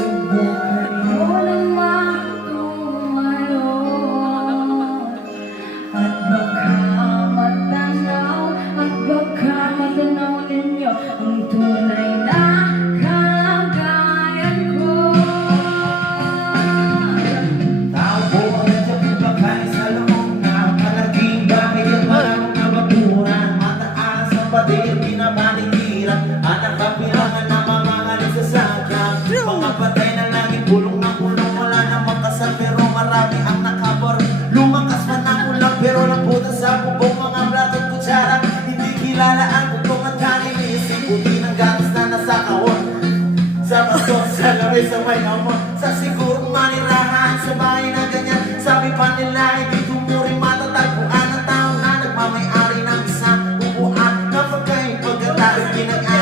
Subukan mo naman tumayo at baka matanaw ninyo ang tunay na kalagayan ko. Tao po ang nandiyan bakay sa loob na malaking bahay at maraming kabakuran. Mataas ang pader, pinapaligiran anak kapirangan na mamahalin sa sakyan. Mga patay na laging bulong na kulong, wala na makasal pero marami ang nakabor. Lumakas man ang ulang pero naputa sa bubong. Mga plato at kutsara, hindi kilala ang bubong at kanin. Iisip puti ng gatas na nasa kahon. Sa baso, sa lawi, sa may amon, sa sigurong manirahan sa bahay na ganyan. Sabi pa nila, hindi tumuring matatagpuan ang tao na nagmamay-ari ng isang upuan. Kapag kayo pagkatapos pinag-ari